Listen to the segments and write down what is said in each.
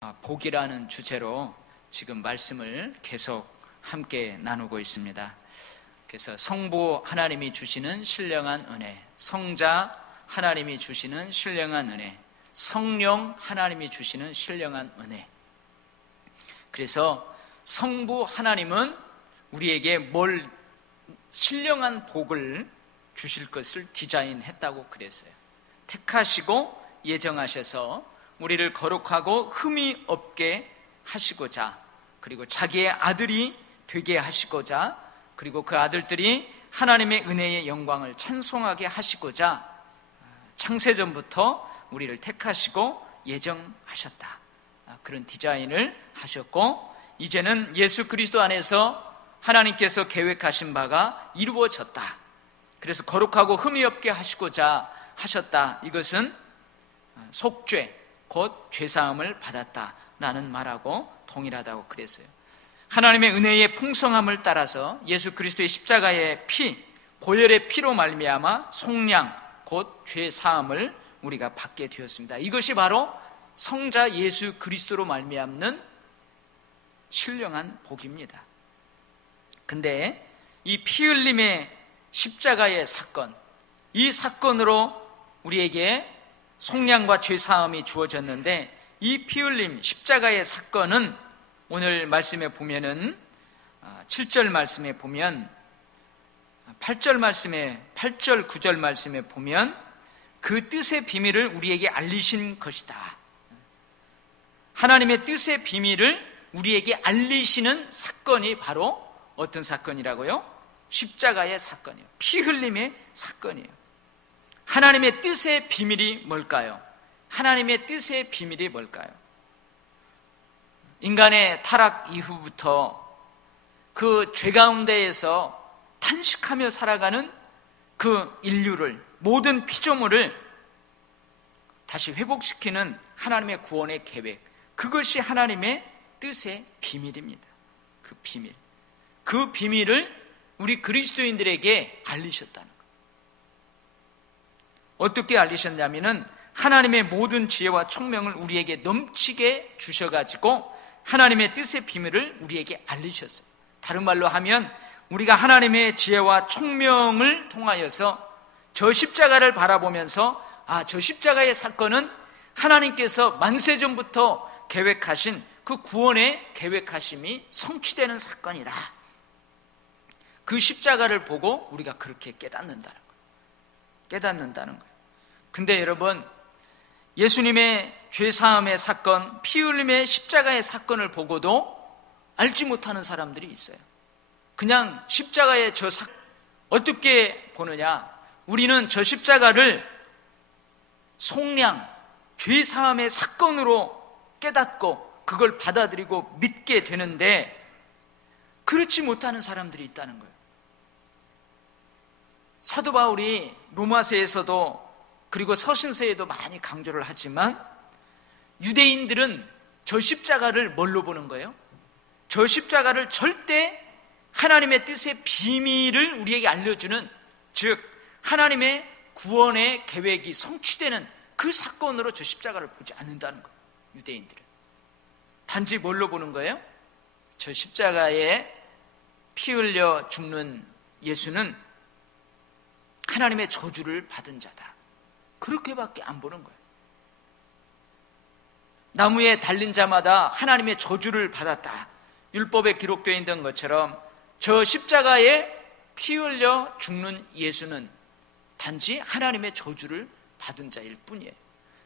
복이라는 주제로 지금 말씀을 계속 함께 나누고 있습니다. 그래서 성부 하나님이 주시는 신령한 은혜, 성자 하나님이 주시는 신령한 은혜, 성령 하나님이 주시는 신령한 은혜. 그래서 성부 하나님은 우리에게 신령한 복을 주실 것을 디자인했다고 그랬어요. 택하시고 예정하셔서 우리를 거룩하고 흠이 없게 하시고자, 그리고 자기의 아들이 되게 하시고자, 그리고 그 아들들이 하나님의 은혜의 영광을 찬송하게 하시고자 창세전부터 우리를 택하시고 예정하셨다. 그런 디자인을 하셨고, 이제는 예수 그리스도 안에서 하나님께서 계획하신 바가 이루어졌다. 그래서 거룩하고 흠이 없게 하시고자 하셨다. 이것은 속죄, 곧 죄사함을 받았다라는 말하고 동일하다고 그랬어요. 하나님의 은혜의 풍성함을 따라서 예수 그리스도의 십자가의 피, 보혈의 피로 말미암아 속량, 곧 죄사함을 우리가 받게 되었습니다. 이것이 바로 성자 예수 그리스도로 말미암는 신령한 복입니다. 근데 이 피 흘림의 십자가의 사건, 이 사건으로 우리에게 속량과 죄사함이 주어졌는데, 이 피 흘림 십자가의 사건은 오늘 말씀에 보면은 7절 말씀에 보면 8절 9절 말씀에 보면 그 뜻의 비밀을 우리에게 알리신 것이다. 하나님의 뜻의 비밀을 우리에게 알리시는 사건이 바로 어떤 사건이라고요? 십자가의 사건이에요. 피 흘림의 사건이에요. 하나님의 뜻의 비밀이 뭘까요? 하나님의 뜻의 비밀이 뭘까요? 인간의 타락 이후부터 그 죄 가운데에서 탄식하며 살아가는 그 인류를, 모든 피조물을 다시 회복시키는 하나님의 구원의 계획, 그것이 하나님의 뜻의 비밀입니다. 그 비밀을 우리 그리스도인들에게 알리셨다는 거예요. 어떻게 알리셨냐면은 하나님의 모든 지혜와 총명을 우리에게 넘치게 주셔가지고 하나님의 뜻의 비밀을 우리에게 알리셨어요. 다른 말로 하면 우리가 하나님의 지혜와 총명을 통하여서 저 십자가를 바라보면서 저 십자가의 사건은 하나님께서 만세전부터 계획하신 그 구원의 계획하심이 성취되는 사건이다. 그 십자가를 보고 우리가 그렇게 깨닫는다는 거예요. 근데 여러분, 예수님의 죄사함의 사건, 피 흘림의 십자가의 사건을 보고도 알지 못하는 사람들이 있어요. 그냥 십자가의 어떻게 보느냐? 우리는 저 십자가를 속량, 죄사함의 사건으로 깨닫고 그걸 받아들이고 믿게 되는데, 그렇지 못하는 사람들이 있다는 거예요. 사도 바울이 로마서에서도 그리고 서신서에도 많이 강조를 하지만, 유대인들은 저 십자가를 뭘로 보는 거예요? 저 십자가를 절대 하나님의 뜻의 비밀을 우리에게 알려주는, 즉 하나님의 구원의 계획이 성취되는 그 사건으로 저 십자가를 보지 않는다는 거예요. 유대인들은 단지 뭘로 보는 거예요? 저 십자가에 피 흘려 죽는 예수는 하나님의 저주를 받은 자다, 그렇게밖에 안 보는 거예요. 나무에 달린 자마다 하나님의 저주를 받았다, 율법에 기록되어 있는 것처럼 저 십자가에 피 흘려 죽는 예수는 단지 하나님의 저주를 받은 자일 뿐이에요.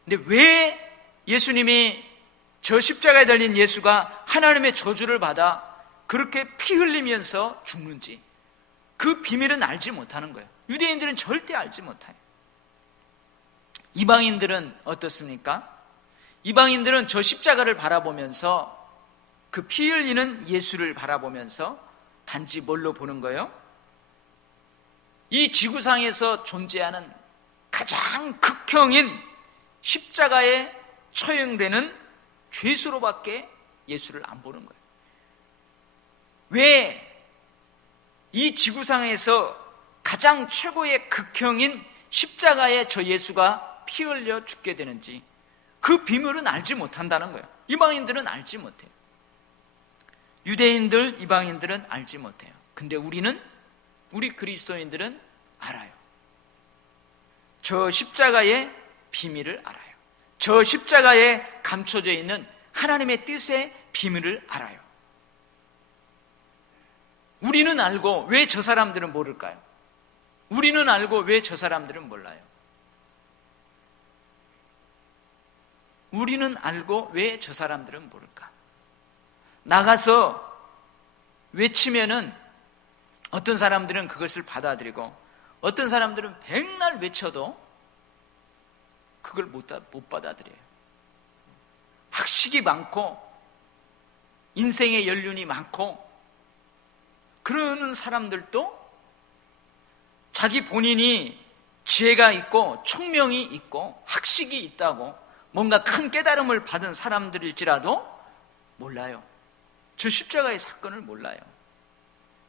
근데 왜 예수님이, 저 십자가에 달린 예수가 하나님의 저주를 받아 그렇게 피 흘리면서 죽는지, 그 비밀은 알지 못하는 거예요. 유대인들은 절대 알지 못해요. 이방인들은 어떻습니까? 이방인들은 저 십자가를 바라보면서, 그 피 흘리는 예수를 바라보면서 단지 뭘로 보는 거예요? 이 지구상에서 존재하는 가장 극형인 십자가에 처형되는 죄수로밖에 예수를 안 보는 거예요. 왜 이 지구상에서 가장 최고의 극형인 십자가에 저 예수가 피 흘려 죽게 되는지, 그 비밀은 알지 못한다는 거예요. 이방인들은 알지 못해요. 유대인들, 이방인들은 알지 못해요. 근데 우리 그리스도인들은 알아요. 저 십자가의 비밀을 알아요. 저 십자가에 감춰져 있는 하나님의 뜻의 비밀을 알아요. 우리는 알고 왜 저 사람들은 모를까요? 우리는 알고 왜 저 사람들은 몰라요? 우리는 알고 왜 저 사람들은 모를까? 나가서 외치면은 어떤 사람들은 그것을 받아들이고 어떤 사람들은 백날 외쳐도 그걸 못 받아들여요. 학식이 많고 인생의 연륜이 많고 그러는 사람들도 자기 본인이 지혜가 있고 총명이 있고 학식이 있다고 뭔가 큰 깨달음을 받은 사람들일지라도 몰라요. 저 십자가의 사건을 몰라요.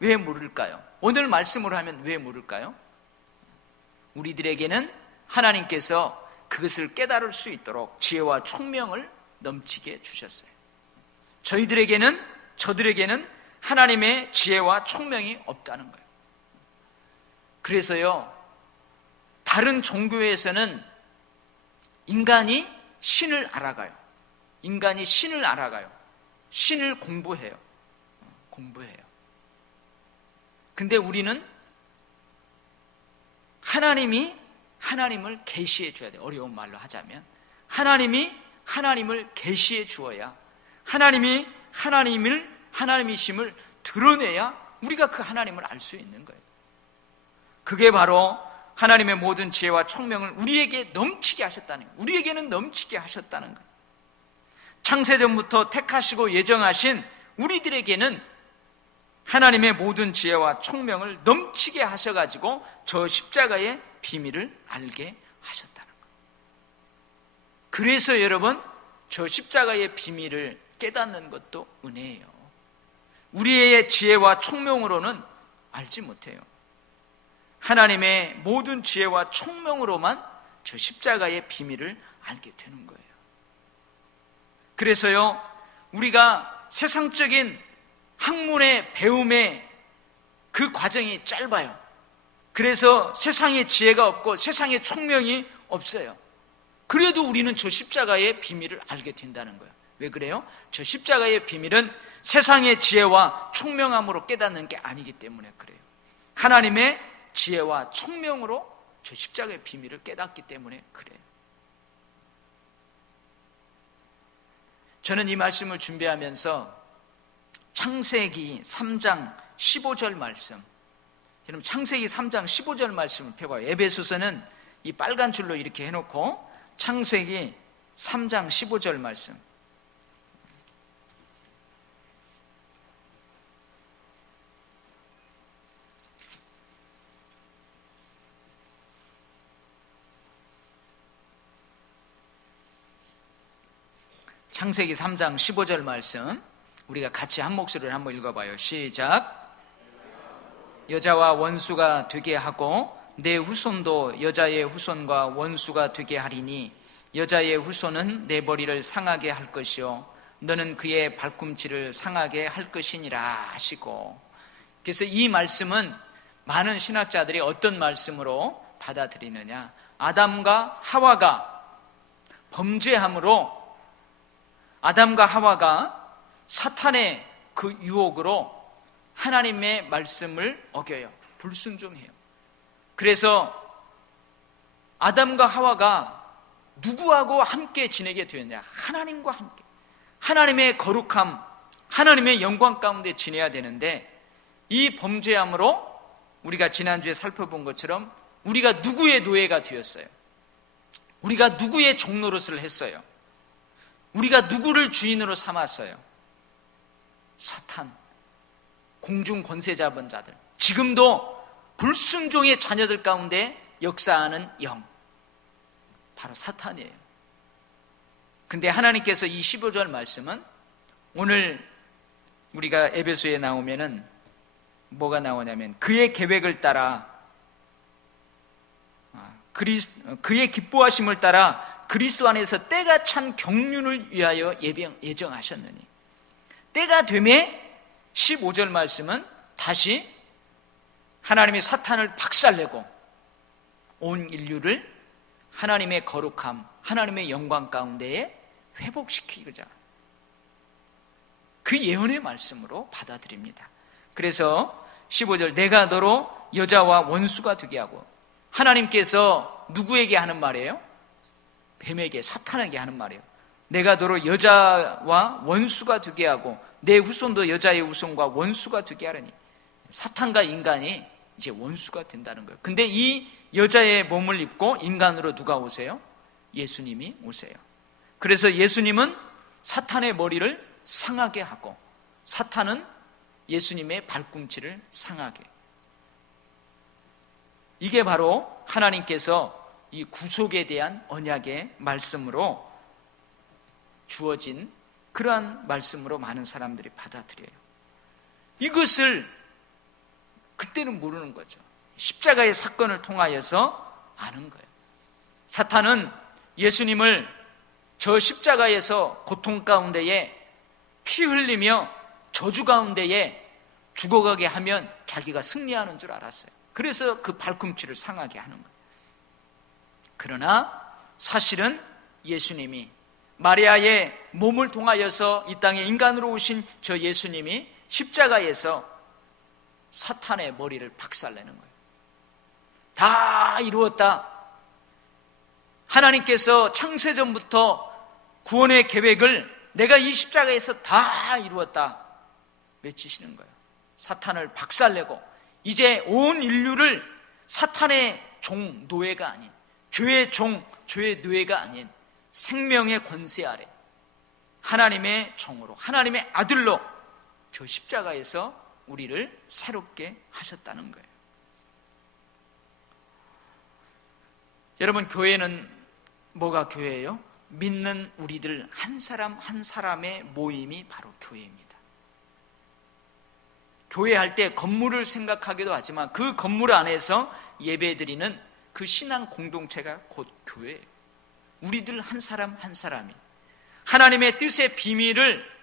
왜 모를까요? 오늘 말씀으로 하면 왜 모를까요? 우리들에게는 하나님께서 그것을 깨달을 수 있도록 지혜와 총명을 넘치게 주셨어요. 저들에게는 하나님의 지혜와 총명이 없다는 거예요. 그래서요, 다른 종교에서는 인간이 신을 알아가요. 신을 공부해요. 근데 우리는 하나님을 계시해 줘야 돼요. 어려운 말로 하자면 하나님을 계시해 주어야 하나님이 하나님이심을 드러내야 우리가 그 하나님을 알 수 있는 거예요. 그게 바로 하나님의 모든 지혜와 총명을 우리에게 넘치게 하셨다는 거예요. 우리에게는 넘치게 하셨다는 거예요. 창세전부터 택하시고 예정하신 우리들에게는 하나님의 모든 지혜와 총명을 넘치게 하셔가지고 저 십자가의 비밀을 알게 하셨다는 거예요. 그래서 여러분, 저 십자가의 비밀을 깨닫는 것도 은혜예요. 우리의 지혜와 총명으로는 알지 못해요. 하나님의 모든 지혜와 총명으로만 저 십자가의 비밀을 알게 되는 거예요. 그래서요, 우리가 세상적인 학문의 배움의 그 과정이 짧아요. 그래서 세상에 지혜가 없고 세상에 총명이 없어요. 그래도 우리는 저 십자가의 비밀을 알게 된다는 거예요. 왜 그래요? 저 십자가의 비밀은 세상의 지혜와 총명함으로 깨닫는 게 아니기 때문에 그래요. 하나님의 지혜와 총명으로 저 십자가의 비밀을 깨닫기 때문에 그래요. 저는 이 말씀을 준비하면서 창세기 3장 15절 말씀, 여러분 창세기 3장 15절 말씀을 펴봐요. 에베소서는 이 빨간 줄로 이렇게 해놓고 창세기 3장 15절 말씀, 창세기 3장 15절 말씀 우리가 같이 한 목소리를 한번 읽어봐요. 시작. 여자와 원수가 되게 하고 내 후손도 여자의 후손과 원수가 되게 하리니 여자의 후손은 내 머리를 상하게 할 것이요 너는 그의 발꿈치를 상하게 할 것이니라 하시고, 그래서 이 말씀은 많은 신학자들이 어떤 말씀으로 받아들이느냐, 아담과 하와가 범죄함으로 아담과 하와가 사탄의 그 유혹으로 하나님의 말씀을 어겨요. 불순종해요. 그래서 아담과 하와가 누구하고 함께 지내게 되었냐? 하나님과 함께. 하나님의 거룩함, 하나님의 영광 가운데 지내야 되는데 이 범죄함으로 우리가 지난주에 살펴본 것처럼 우리가 누구의 노예가 되었어요. 우리가 누구의 종노릇을 했어요. 우리가 누구를 주인으로 삼았어요? 사탄, 공중 권세 잡은 자들, 지금도 불순종의 자녀들 가운데 역사하는 영, 바로 사탄이에요. 근데 하나님께서 이 15절 말씀은 오늘 우리가 에베소에 나오면은 뭐가 나오냐면 그의 계획을 따라 그의 기뻐하심을 따라 그리스도 안에서 때가 찬 경륜을 위하여 예정하셨느니. 때가 되매 15절 말씀은 다시 하나님이 사탄을 박살내고 온 인류를 하나님의 거룩함, 하나님의 영광 가운데에 회복시키고자 그 예언의 말씀으로 받아들입니다. 그래서 15절, 내가 너로 여자와 원수가 되게 하고, 하나님께서 누구에게 하는 말이에요? 뱀에게, 사탄에게 하는 말이에요. 내가 너로 여자와 원수가 되게 하고 내 후손도 여자의 후손과 원수가 되게 하려니. 사탄과 인간이 이제 원수가 된다는 거예요. 근데 이 여자의 몸을 입고 인간으로 누가 오세요? 예수님이 오세요. 그래서 예수님은 사탄의 머리를 상하게 하고 사탄은 예수님의 발꿈치를 상하게. 이게 바로 하나님께서 이 구속에 대한 언약의 말씀으로 주어진 그러한 말씀으로 많은 사람들이 받아들여요. 이것을 그때는 모르는 거죠. 십자가의 사건을 통하여서 아는 거예요. 사탄은 예수님을 저 십자가에서 고통 가운데에 피 흘리며 저주 가운데에 죽어가게 하면 자기가 승리하는 줄 알았어요. 그래서 그 발꿈치를 상하게 하는 거예요. 그러나 사실은 예수님이, 마리아의 몸을 통하여서 이 땅에 인간으로 오신 저 예수님이 십자가에서 사탄의 머리를 박살내는 거예요. 다 이루었다. 하나님께서 창세전부터 구원의 계획을 내가 이 십자가에서 다 이루었다 외치시는 거예요. 사탄을 박살내고 이제 온 인류를 사탄의 종, 노예가 아닌, 죄의 종, 죄의 노예가 아닌 생명의 권세 아래 하나님의 종으로, 하나님의 아들로 저 십자가에서 우리를 새롭게 하셨다는 거예요. 여러분, 교회는 뭐가 교회예요? 믿는 우리들 한 사람 한 사람의 모임이 바로 교회입니다. 교회할 때 건물을 생각하기도 하지만 그 건물 안에서 예배드리는 그 신앙 공동체가 곧 교회예요. 우리들 한 사람 한 사람이 하나님의 뜻의 비밀을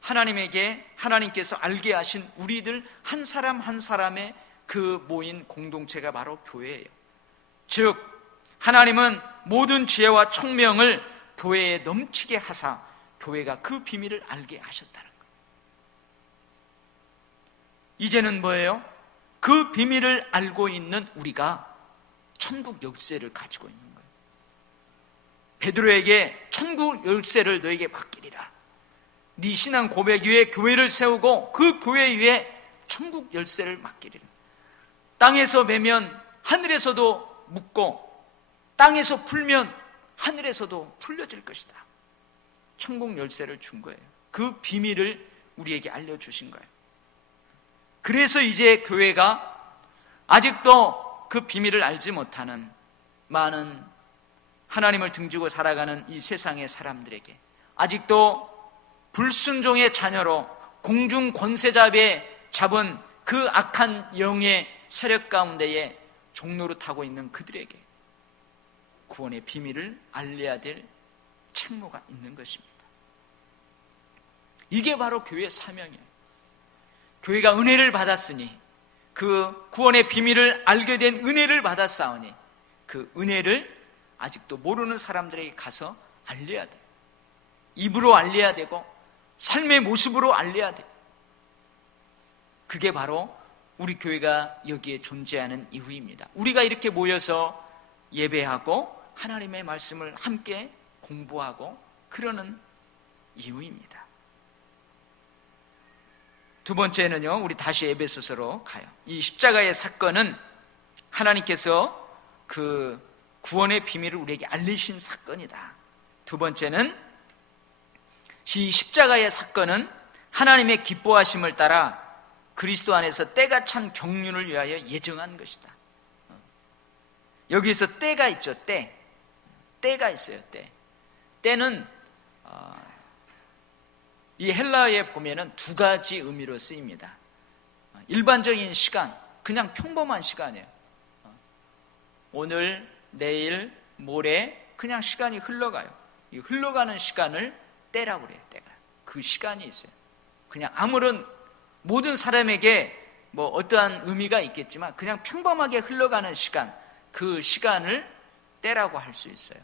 하나님에게, 하나님께서 알게 하신 우리들 한 사람 한 사람의 그 모인 공동체가 바로 교회예요. 즉 하나님은 모든 지혜와 총명을 교회에 넘치게 하사 교회가 그 비밀을 알게 하셨다는 거예요. 이제는 뭐예요? 그 비밀을 알고 있는 우리가 천국 열쇠를 가지고 있는 거예요. 베드로에게 천국 열쇠를 너에게 맡기리라. 네 신앙 고백 위에 교회를 세우고 그 교회 위에 천국 열쇠를 맡기리라. 땅에서 매면 하늘에서도 묶고 땅에서 풀면 하늘에서도 풀려질 것이다. 천국 열쇠를 준 거예요. 그 비밀을 우리에게 알려주신 거예요. 그래서 이제 교회가 아직도 그 비밀을 알지 못하는 많은 하나님을 등지고 살아가는 이 세상의 사람들에게, 아직도 불순종의 자녀로 공중 권세잡에 잡은 그 악한 영의 세력 가운데에 종노릇하고 있는 그들에게 구원의 비밀을 알려야 될 책무가 있는 것입니다. 이게 바로 교회의 사명이에요. 교회가 은혜를 받았으니, 그 구원의 비밀을 알게 된 은혜를 받았사오니 그 은혜를 아직도 모르는 사람들에게 가서 알려야 돼요. 입으로 알려야 되고 삶의 모습으로 알려야 돼요. 그게 바로 우리 교회가 여기에 존재하는 이유입니다. 우리가 이렇게 모여서 예배하고 하나님의 말씀을 함께 공부하고 그러는 이유입니다. 두 번째는요, 우리 다시 에베소서로 가요. 이 십자가의 사건은 하나님께서 그 구원의 비밀을 우리에게 알리신 사건이다. 두 번째는 이 십자가의 사건은 하나님의 기뻐하심을 따라 그리스도 안에서 때가 찬 경륜을 위하여 예정한 것이다. 여기서 때가 있죠. 때가 있어요. 때는 이 헬라어에 보면은 두 가지 의미로 쓰입니다. 일반적인 시간, 그냥 평범한 시간이에요. 오늘, 내일, 모레, 그냥 시간이 흘러가요. 이 흘러가는 시간을 때라고 그래요. 때가. 그 시간이 있어요. 그냥 아무런 모든 사람에게 뭐 어떠한 의미가 있겠지만 그냥 평범하게 흘러가는 시간, 그 시간을 때라고 할 수 있어요.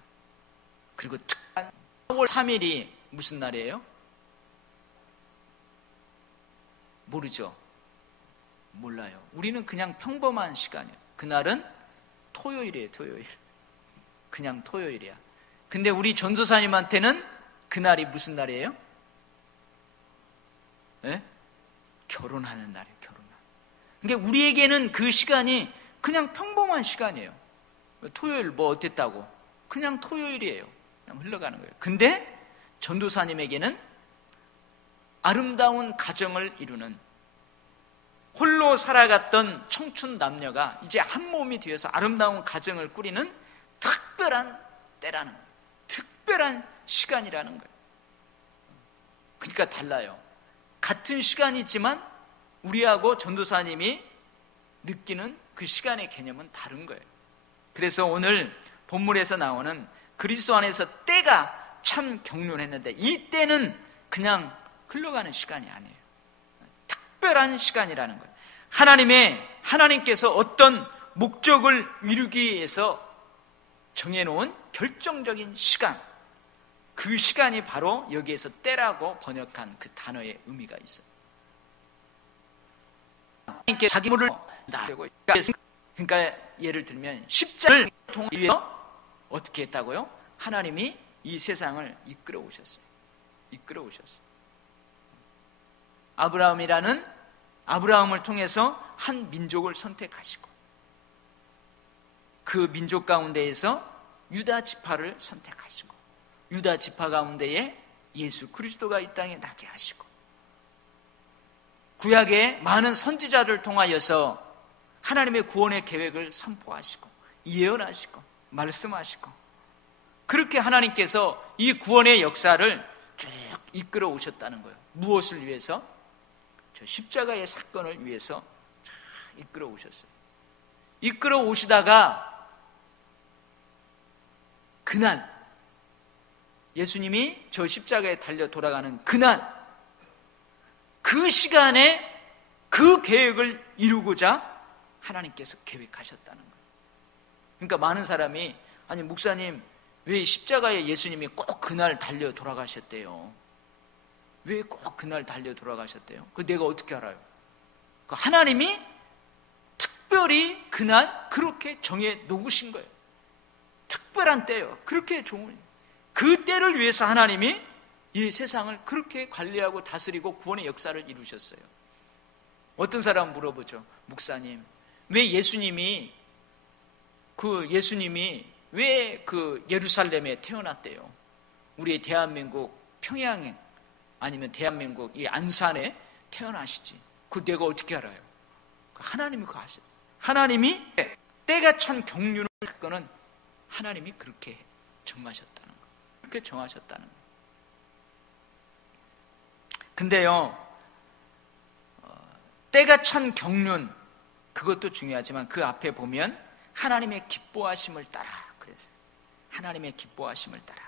그리고 특한 4월 3일이 무슨 날이에요? 모르죠? 몰라요. 우리는 그냥 평범한 시간이에요. 그날은 토요일이에요. 토요일. 그냥 토요일이야. 근데 우리 전도사님한테는 그날이 무슨 날이에요? 네? 결혼하는 날이에요. 결혼하는. 그러니까 우리에게는 그 시간이 그냥 평범한 시간이에요. 토요일 뭐 어땠다고? 그냥 토요일이에요. 그냥 흘러가는 거예요. 근데 전도사님에게는 아름다운 가정을 이루는, 홀로 살아갔던 청춘 남녀가 이제 한 몸이 되어서 아름다운 가정을 꾸리는 특별한 때라는 거예요. 특별한 시간이라는 거예요. 그러니까 달라요. 같은 시간이지만 우리하고 전도사님이 느끼는 그 시간의 개념은 다른 거예요. 그래서 오늘 본문에서 나오는 그리스도 안에서 때가 참 경륜했는데, 이 때는 그냥 흘러가는 시간이 아니에요. 특별한 시간이라는 거예요. 하나님께서 어떤 목적을 이루기 위해서 정해놓은 결정적인 시간, 그 시간이 바로 여기에서 때라고 번역한 그 단어의 의미가 있어요. 하나님께 자기 물을 나르고, 그러니까 예를 들면 십자가를 위해서 어떻게 했다고요? 하나님이 이 세상을 이끌어 오셨어요. 이끌어 오셨어요. 아브라함을 통해서 한 민족을 선택하시고, 그 민족 가운데에서 유다 지파를 선택하시고, 유다 지파 가운데에 예수 그리스도가 이 땅에 나게 하시고, 구약의 많은 선지자를 통하여서 하나님의 구원의 계획을 선포하시고 예언하시고 말씀하시고, 그렇게 하나님께서 이 구원의 역사를 쭉 이끌어 오셨다는 거예요. 무엇을 위해서? 저 십자가의 사건을 위해서 이끌어 오셨어요. 이끌어 오시다가 그날, 예수님이 저 십자가에 달려 돌아가는 그날, 그 시간에 그 계획을 이루고자 하나님께서 계획하셨다는 거예요. 그러니까 많은 사람이, 아니 목사님 왜 십자가에 예수님이 꼭 그날 달려 돌아가셨대요? 왜 꼭 그날 달려 돌아가셨대요? 그 내가 어떻게 알아요? 하나님이 특별히 그날 그렇게 정해 놓으신 거예요. 특별한 때예요. 그렇게 좋은, 그 때를 위해서 하나님이 이 세상을 그렇게 관리하고 다스리고 구원의 역사를 이루셨어요. 어떤 사람은 물어보죠. 목사님, 왜 예수님이 왜 그 예루살렘에 태어났대요? 우리 대한민국 평양에, 아니면 대한민국 이 안산에 태어나시지. 그거 내가 어떻게 알아요? 하나님이 그거 아셨어요. 하나님이 때가 찬 경륜을 할 거는 하나님이 그렇게 정하셨다는 거예요. 그렇게 정하셨다는 거예요. 근데요, 때가 찬 경륜, 그것도 중요하지만 그 앞에 보면 하나님의 기뻐하심을 따라 그랬어요. 하나님의 기뻐하심을 따라.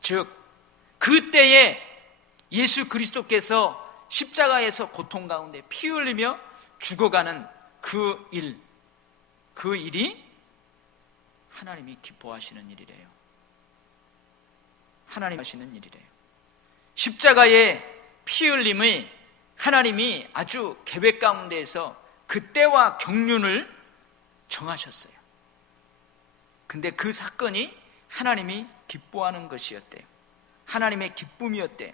즉, 그때에 예수 그리스도께서 십자가에서 고통 가운데 피 흘리며 죽어가는 그 일이 하나님이 기뻐하시는 일이래요. 하나님 하시는 일이래요. 십자가의 피 흘림이 하나님이 아주 계획 가운데에서 그때와 경륜을 정하셨어요. 근데 그 사건이 하나님이 기뻐하는 것이었대요. 하나님의 기쁨이었대요.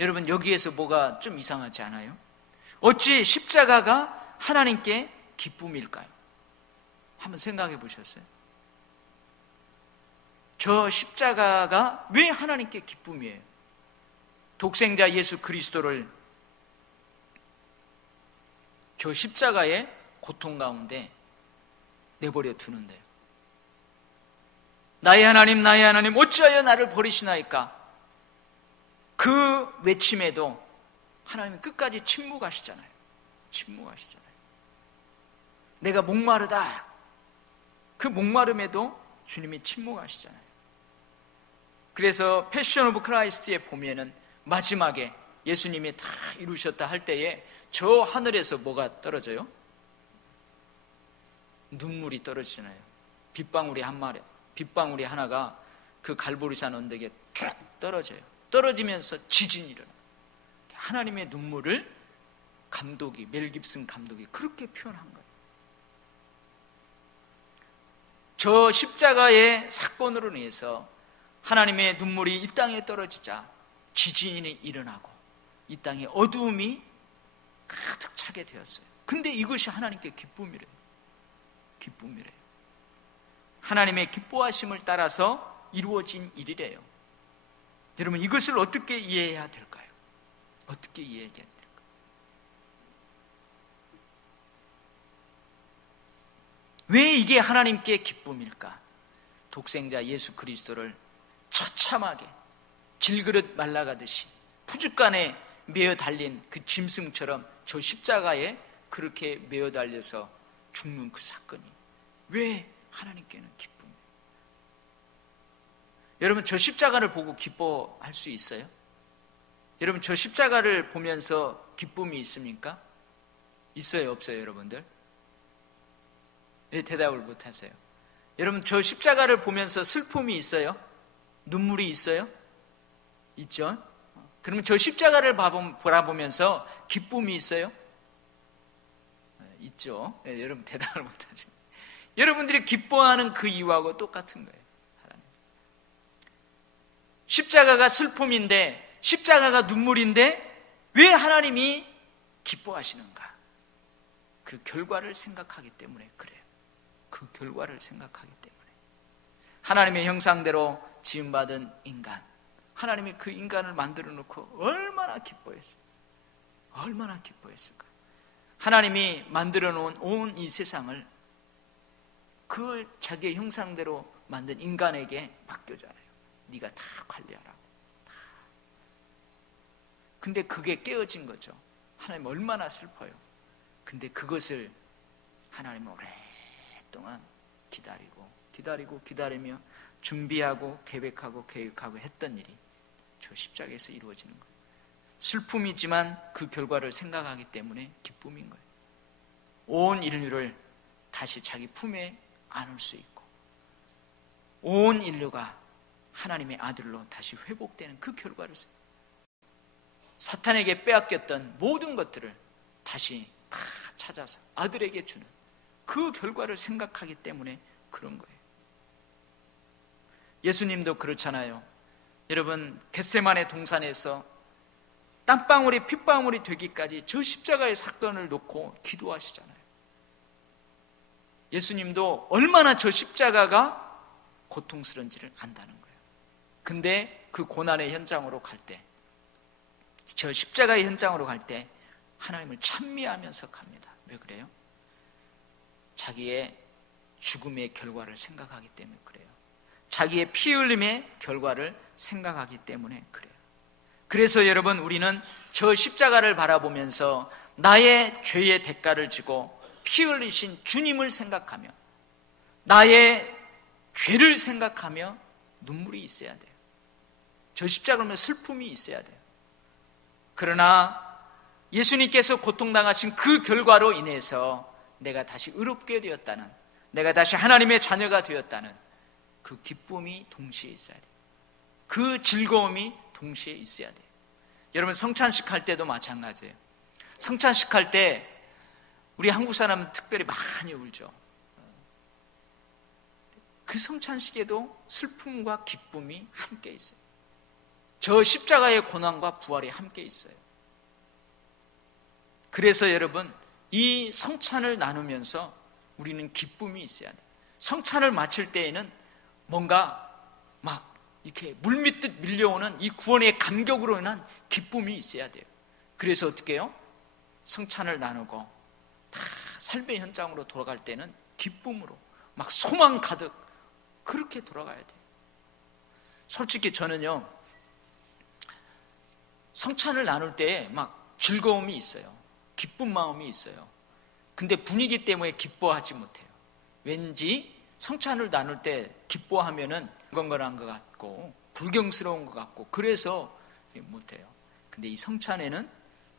여러분, 여기에서 뭐가 좀 이상하지 않아요? 어찌 십자가가 하나님께 기쁨일까요? 한번 생각해 보셨어요? 저 십자가가 왜 하나님께 기쁨이에요? 독생자 예수 그리스도를 저 십자가의 고통 가운데 내버려 두는데요. 나의 하나님, 나의 하나님, 어찌하여 나를 버리시나이까? 그 외침에도 하나님은 끝까지 침묵하시잖아요. 침묵하시잖아요. 내가 목마르다. 그 목마름에도 주님이 침묵하시잖아요. 그래서 패션 오브 크라이스트에 보면은 마지막에 예수님이 다 이루셨다 할 때에 저 하늘에서 뭐가 떨어져요? 눈물이 떨어지잖아요. 빗방울이 하나가 그 갈보리산 언덕에 쭉 떨어져요. 떨어지면서 지진이 일어나요. 하나님의 눈물을 멜 깁슨 감독이 그렇게 표현한 거예요. 저 십자가의 사건으로 인해서 하나님의 눈물이 이 땅에 떨어지자 지진이 일어나고 이 땅에 어두움이 가득 차게 되었어요. 근데 이것이 하나님께 기쁨이래요. 하나님의 기뻐하심을 따라서 이루어진 일이래요. 여러분, 이것을 어떻게 이해해야 될까요? 어떻게 이해해야 될까요? 왜 이게 하나님께 기쁨일까? 독생자 예수 그리스도를 처참하게 질그릇 말라가듯이 푸죽간에 메어 달린 그 짐승처럼 저 십자가에 그렇게 메어 달려서 죽는 그 사건이 왜 하나님께는 기쁨이에요? 여러분, 저 십자가를 보고 기뻐할 수 있어요? 여러분, 저 십자가를 보면서 기쁨이 있습니까? 있어요, 없어요, 여러분들? 왜 대답을 못하세요? 여러분, 저 십자가를 보면서 슬픔이 있어요? 눈물이 있어요? 있죠? 그러면 저 십자가를 바라보면서 기쁨이 있어요? 있죠? 네, 여러분 대답을 못하시네. 여러분들이 기뻐하는 그 이유하고 똑같은 거예요. 하나님. 십자가가 슬픔인데, 십자가가 눈물인데 왜 하나님이 기뻐하시는가? 그 결과를 생각하기 때문에 그래요. 그 결과를 생각하기 때문에. 하나님의 형상대로 지음받은 인간, 하나님이 그 인간을 만들어 놓고 얼마나 기뻐했어요. 얼마나 기뻐했을까? 하나님이 만들어 놓은 온 이 세상을 그 자기의 형상대로 만든 인간에게 맡겨잖아요. 네가 다 관리하라고. 근데 그게 깨어진 거죠. 하나님 얼마나 슬퍼요. 근데 그것을 하나님은 오랫동안 기다리며 준비하고 계획하고 했던 일이 저 십자가에서 이루어지는 거예요. 슬픔이지만 그 결과를 생각하기 때문에 기쁨인 거예요. 온 인류를 다시 자기 품에 안을 수 있고 온 인류가 하나님의 아들로 다시 회복되는 그 결과를, 사탄에게 빼앗겼던 모든 것들을 다시 다 찾아서 아들에게 주는 그 결과를 생각하기 때문에 그런 거예요. 예수님도 그렇잖아요. 여러분, 겟세마네 동산에서 땀방울이 핏방울이 되기까지 저 십자가의 사건을 놓고 기도하시잖아요. 예수님도 얼마나 저 십자가가 고통스러운지를 안다는 거예요. 근데 그 고난의 현장으로 갈 때, 저 십자가의 현장으로 갈 때 하나님을 찬미하면서 갑니다. 왜 그래요? 자기의 죽음의 결과를 생각하기 때문에 그래요. 자기의 피 흘림의 결과를 생각하기 때문에 그래요. 그래서 여러분, 우리는 저 십자가를 바라보면서 나의 죄의 대가를 지고 피 흘리신 주님을 생각하며 나의 죄를 생각하며 눈물이 있어야 돼요. 저 십자가면 슬픔이 있어야 돼요. 그러나 예수님께서 고통당하신 그 결과로 인해서 내가 다시 의롭게 되었다는, 내가 다시 하나님의 자녀가 되었다는 그 기쁨이 동시에 있어야 돼요. 그 즐거움이 동시에 있어야 돼요. 여러분, 성찬식 할 때도 마찬가지예요. 성찬식 할 때 우리 한국 사람은 특별히 많이 울죠. 그 성찬식에도 슬픔과 기쁨이 함께 있어요. 저 십자가의 고난과 부활이 함께 있어요. 그래서 여러분, 이 성찬을 나누면서 우리는 기쁨이 있어야 돼요. 성찬을 마칠 때에는 뭔가 막 이렇게 물밀듯 밀려오는 이 구원의 감격으로 인한 기쁨이 있어야 돼요. 그래서 어떻게 해요? 성찬을 나누고 다 삶의 현장으로 돌아갈 때는 기쁨으로 막 소망 가득 그렇게 돌아가야 돼요. 솔직히 저는요, 성찬을 나눌 때 막 즐거움이 있어요. 기쁜 마음이 있어요. 근데 분위기 때문에 기뻐하지 못해요. 왠지 성찬을 나눌 때 기뻐하면은 건강한 것 같고 불경스러운 것 같고 그래서 못해요. 근데 이 성찬에는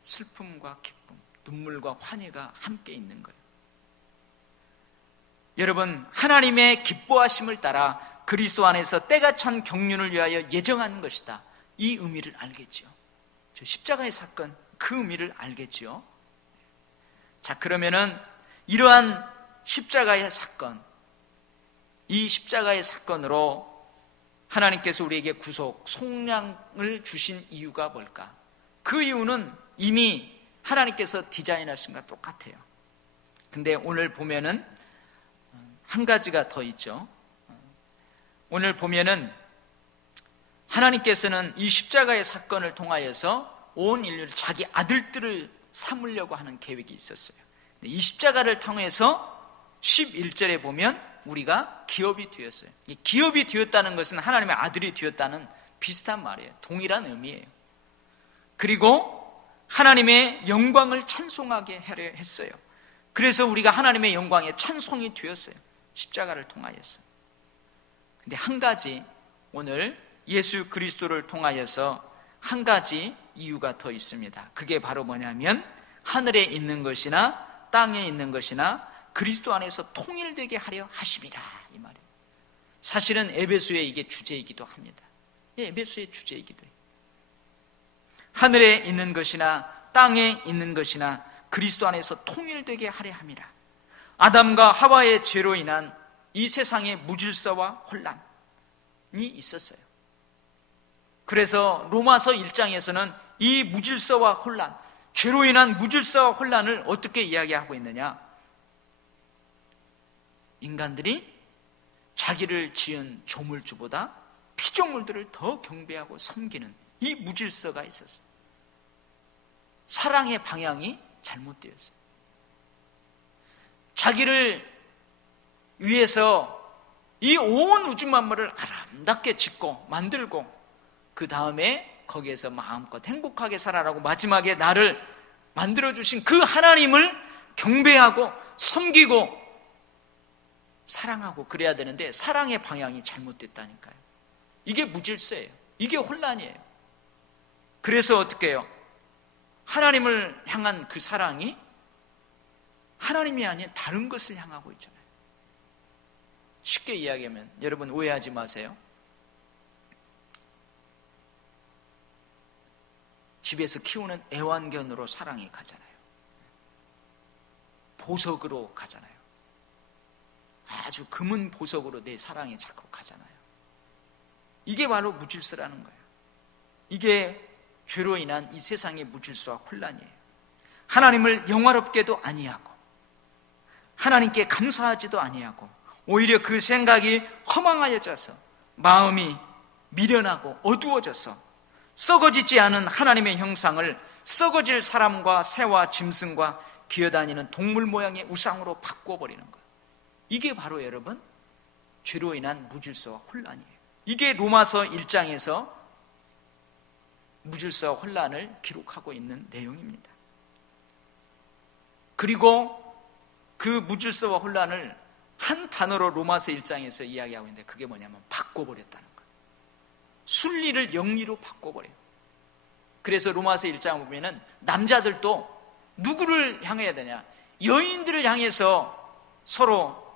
슬픔과 기쁨, 눈물과 환희가 함께 있는 거예요. 여러분, 하나님의 기뻐하심을 따라 그리스도 안에서 때가 찬 경륜을 위하여 예정하는 것이다. 이 의미를 알겠지요. 저 십자가의 사건, 그 의미를 알겠지요. 자, 그러면은 이러한 십자가의 사건, 이 십자가의 사건으로 하나님께서 우리에게 구속, 속량을 주신 이유가 뭘까? 그 이유는 이미 하나님께서 디자인하신 것과 똑같아요. 근데 오늘 보면은 한 가지가 더 있죠. 오늘 보면은 하나님께서는 이 십자가의 사건을 통하여서 온 인류를 자기 아들들을 삼으려고 하는 계획이 있었어요. 이 십자가를 통해서 11절에 보면 우리가 기업이 되었어요. 이 기업이 되었다는 것은 하나님의 아들이 되었다는 비슷한 말이에요. 동일한 의미예요. 그리고 하나님의 영광을 찬송하게 하려 했어요. 그래서 우리가 하나님의 영광에 찬송이 되었어요. 십자가를 통하여서. 근데 한 가지, 오늘 예수 그리스도를 통하여서 한 가지 이유가 더 있습니다. 그게 바로 뭐냐면 하늘에 있는 것이나 땅에 있는 것이나 그리스도 안에서 통일되게 하려 하심이라, 이 말이에요. 사실은 에베소의 이게 주제이기도 합니다. 에베소의 주제이기도 해요. 하늘에 있는 것이나 땅에 있는 것이나 그리스도 안에서 통일되게 하려 함이라. 아담과 하와의 죄로 인한 이 세상의 무질서와 혼란이 있었어요. 그래서 로마서 1장에서는 이 무질서와 혼란, 죄로 인한 무질서와 혼란을 어떻게 이야기하고 있느냐? 인간들이 자기를 지은 조물주보다 피조물들을 더 경배하고 섬기는 이 무질서가 있었어요. 사랑의 방향이 잘못되었어요. 자기를 위해서 이 온 우주 만물을 아름답게 짓고 만들고 그 다음에 거기에서 마음껏 행복하게 살아라고 마지막에 나를 만들어주신 그 하나님을 경배하고 섬기고 사랑하고 그래야 되는데 사랑의 방향이 잘못됐다니까요. 이게 무질서예요. 이게 혼란이에요. 그래서 어떻게 해요? 하나님을 향한 그 사랑이 하나님이 아닌 다른 것을 향하고 있잖아요. 쉽게 이야기하면 여러분 오해하지 마세요. 집에서 키우는 애완견으로 사랑이 가잖아요. 보석으로 가잖아요. 아주 금은 보석으로 내 사랑이 자꾸 가잖아요. 이게 바로 무질서라는 거예요. 이게 죄로 인한 이 세상의 무질서와 혼란이에요. 하나님을 영화롭게도 아니하고 하나님께 감사하지도 아니하고 오히려 그 생각이 허망하여져서 마음이 미련하고 어두워져서 썩어지지 않은 하나님의 형상을 썩어질 사람과 새와 짐승과 기어다니는 동물 모양의 우상으로 바꿔버리는 거예요. 이게 바로 여러분 죄로 인한 무질서와 혼란이에요. 이게 로마서 1장에서 무질서와 혼란을 기록하고 있는 내용입니다. 그리고 그 무질서와 혼란을 한 단어로 로마서 1장에서 이야기하고 있는데 그게 뭐냐면 바꿔버렸다는 거예요. 순리를 영리로 바꿔버려요. 그래서 로마서 1장 보면은 남자들도 누구를 향해야 되냐? 여인들을 향해서 서로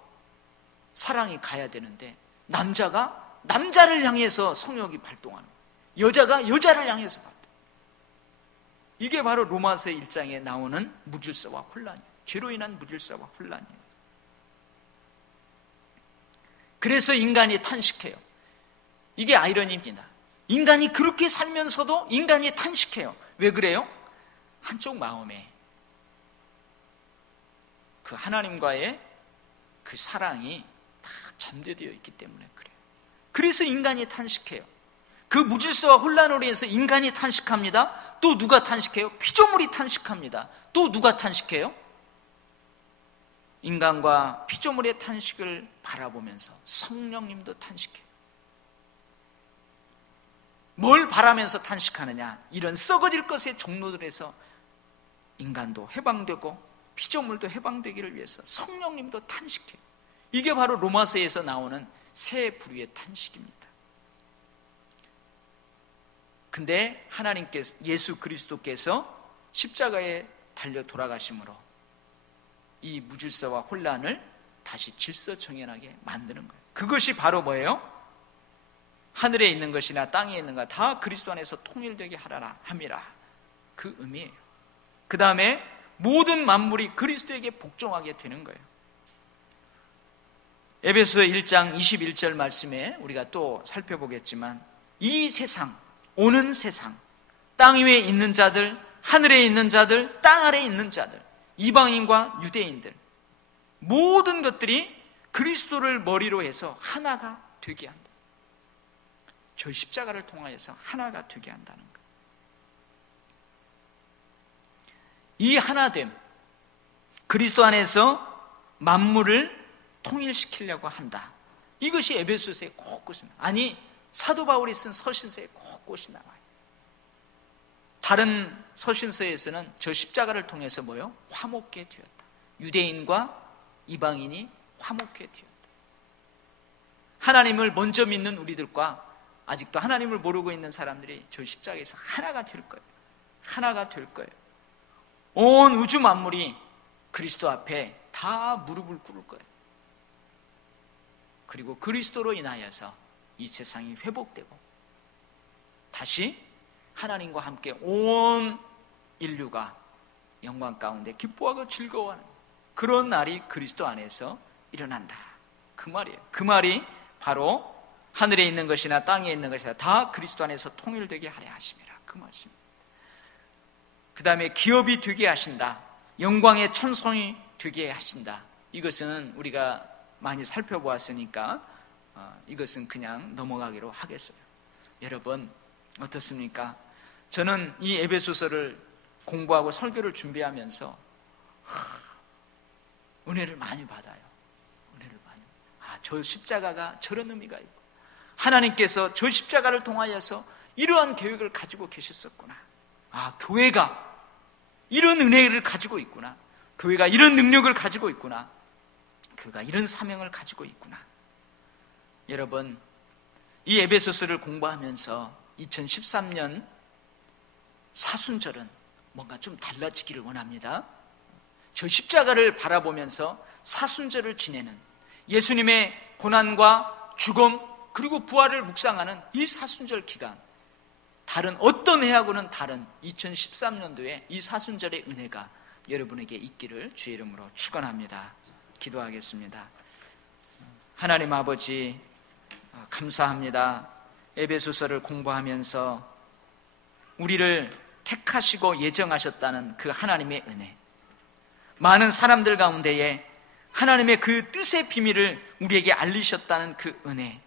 사랑이 가야 되는데 남자가 남자를 향해서 성욕이 발동하는 거예요. 여자가 여자를 향해서 발동. 이게 바로 로마서 1장에 나오는 무질서와 혼란이에요. 죄로 인한 무질서와 혼란이에요. 그래서 인간이 탄식해요. 이게 아이러니입니다. 인간이 그렇게 살면서도 인간이 탄식해요. 왜 그래요? 한쪽 마음에 그 하나님과의 그 사랑이 다 잠재되어 있기 때문에 그래요. 그래서 인간이 탄식해요. 그 무질서와 혼란으로 인해서 인간이 탄식합니다. 또 누가 탄식해요? 피조물이 탄식합니다. 또 누가 탄식해요? 인간과 피조물의 탄식을 바라보면서 성령님도 탄식해요. 뭘 바라면서 탄식하느냐? 이런 썩어질 것의 종로들에서 인간도 해방되고 피조물도 해방되기를 위해서 성령님도 탄식해요. 이게 바로 로마서에서 나오는 새 부류의 탄식입니다. 근데 하나님께서, 예수 그리스도께서 십자가에 달려 돌아가심으로 이 무질서와 혼란을 다시 질서정연하게 만드는 거예요. 그것이 바로 뭐예요? 하늘에 있는 것이나 땅에 있는 것 다 그리스도 안에서 통일되게 하라라 함이라, 그 의미예요. 그 다음에 모든 만물이 그리스도에게 복종하게 되는 거예요. 에베소 1장 21절 말씀에 우리가 또 살펴보겠지만, 이 세상, 오는 세상, 땅 위에 있는 자들, 하늘에 있는 자들, 땅 아래에 있는 자들, 이방인과 유대인들, 모든 것들이 그리스도를 머리로 해서 하나가 되게 한다. 저 십자가를 통하여서 하나가 되게 한다는 것. 이 하나됨, 그리스도 안에서 만물을 통일시키려고 한다. 이것이 에베소서의 곳곳이, 아니 사도 바울이 쓴 서신서의 곳곳이 나와요. 다른 서신서에서는 저 십자가를 통해서 뭐요? 화목게 되었다. 유대인과 이방인이 화목게 되었다. 하나님을 먼저 믿는 우리들과 아직도 하나님을 모르고 있는 사람들이 저 십자가에서 하나가 될 거예요. 하나가 될 거예요. 온 우주 만물이 그리스도 앞에 다 무릎을 꿇을 거예요. 그리고 그리스도로 인하여서 이 세상이 회복되고 다시 하나님과 함께 온 인류가 영광 가운데 기뻐하고 즐거워하는 그런 날이 그리스도 안에서 일어난다, 그 말이에요. 그 말이 바로 하늘에 있는 것이나 땅에 있는 것이나 다 그리스도 안에서 통일되게 하려 하심이라, 그 말씀입니다. 그 다음에 기업이 되게 하신다, 영광의 천성이 되게 하신다. 이것은 우리가 많이 살펴보았으니까 이것은 그냥 넘어가기로 하겠어요. 여러분 어떻습니까? 저는 이 에베소서를 공부하고 설교를 준비하면서 은혜를 많이 받아요. 은혜를 많이. 저 십자가가 저런 의미가 있고, 하나님께서 저 십자가를 통하여서 이러한 계획을 가지고 계셨었구나. 교회가 이런 은혜를 가지고 있구나. 교회가 이런 능력을 가지고 있구나. 교회가 이런 사명을 가지고 있구나. 여러분, 이 에베소서를 공부하면서 2013년 사순절은 뭔가 좀 달라지기를 원합니다. 저 십자가를 바라보면서 사순절을 지내는, 예수님의 고난과 죽음 그리고 부활을 묵상하는 이 사순절 기간, 다른 어떤 해하고는 다른 2013년도에 이 사순절의 은혜가 여러분에게 있기를 주의 이름으로 축원합니다. 기도하겠습니다. 하나님 아버지, 감사합니다. 에베소서를 공부하면서 우리를 택하시고 예정하셨다는 그 하나님의 은혜, 많은 사람들 가운데에 하나님의 그 뜻의 비밀을 우리에게 알리셨다는 그 은혜,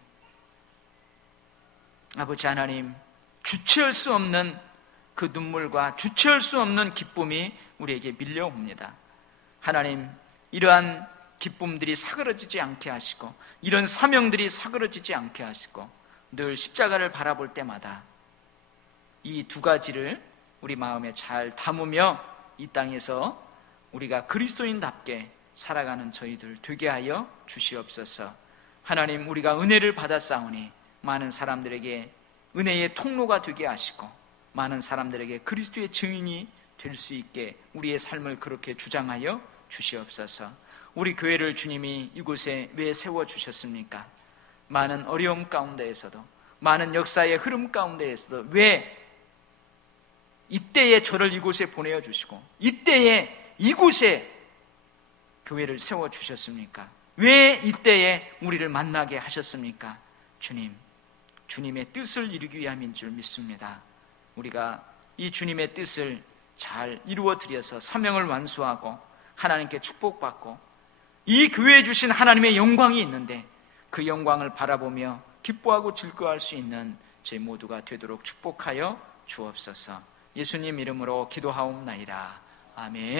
아버지 하나님, 주체할 수 없는 그 눈물과 주체할 수 없는 기쁨이 우리에게 밀려옵니다. 하나님, 이러한 기쁨들이 사그러지지 않게 하시고, 이런 사명들이 사그러지지 않게 하시고, 늘 십자가를 바라볼 때마다 이 두 가지를 우리 마음에 잘 담으며 이 땅에서 우리가 그리스도인답게 살아가는 저희들 되게 하여 주시옵소서. 하나님, 우리가 은혜를 받았사오니 많은 사람들에게 은혜의 통로가 되게 하시고, 많은 사람들에게 그리스도의 증인이 될 수 있게 우리의 삶을 그렇게 주장하여 주시옵소서. 우리 교회를 주님이 이곳에 왜 세워주셨습니까? 많은 어려움 가운데에서도, 많은 역사의 흐름 가운데에서도 왜 이때에 저를 이곳에 보내주시고 이때에 이곳에 교회를 세워주셨습니까? 왜 이때에 우리를 만나게 하셨습니까? 주님, 주님의 뜻을 이루기 위함인 줄 믿습니다. 우리가 이 주님의 뜻을 잘 이루어 드려서 사명을 완수하고 하나님께 축복받고 이 교회에 주신 하나님의 영광이 있는데 그 영광을 바라보며 기뻐하고 즐거워할 수 있는 저희 모두가 되도록 축복하여 주옵소서. 예수님 이름으로 기도하옵나이다. 아멘.